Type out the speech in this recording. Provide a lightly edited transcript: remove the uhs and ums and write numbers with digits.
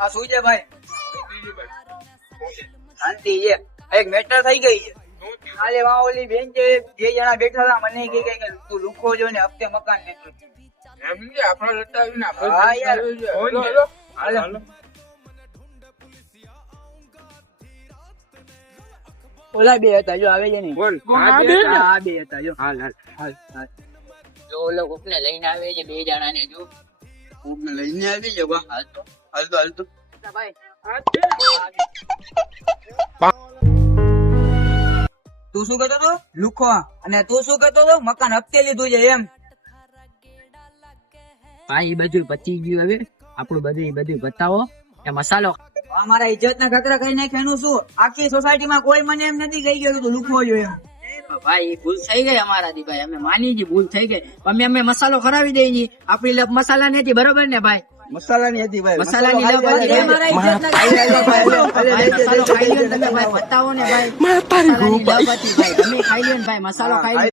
આ શું છે ભાઈ? શાંતિ છે. એક મેટર થઈ ગઈ છે. કાલે વાં ઓલી બેન છે, જે જણા બેઠા હતા મને કહે કે તું લુખો જો ને હપ્તે મકાન લેતો. હા યાર. હાલો. ઓલા બે હતા જો આવે છે ને. હા બે હતા જો. હાલ. જો ઓલો કોકને લઈને આવે છે, 2 જણાને જો. કોકને લઈને આવી છે બા. હાલતો. ભાઈ તું શું કહેતો હતો? લુખો. અને તું શું કહેતો હતો? મકાન હપ્તે લીધું છે એમ. ભાઈ બધું પતી ગયું, હવે આપણું બધું બતાવો. એ મસાલો અમારા ઇજ્જત ના ખતરા કઈ નાખ્યાનું શું? આખી સોસાયટી માં કોઈ મને એમ નથી કહી ગયું તું લુખો જો એમ. ભાઈ ભૂલ થઈ ગઈ અમારાથી, ભાઈ અમે માની ગઈ ભૂલ થઈ ગઈ. અમે મસાલો ખરાવી દઈ છી, આપણી લપ મસાલા નથી, બરોબર ને ભાઈ? મસાલાની હતી ભાઈ. મસાલાની લપ હતી. એ મારા ઇજ્જત ના ભાઈ મસાલો ખાઈ લ્યો ને તમે ભાઈ, બતાવો ને ભાઈ. મસાલાની લપ હતી ભાઈ, તમે ખાઈ લ્યો ને ભાઈ, મસાલો ખાઈ લ્યો.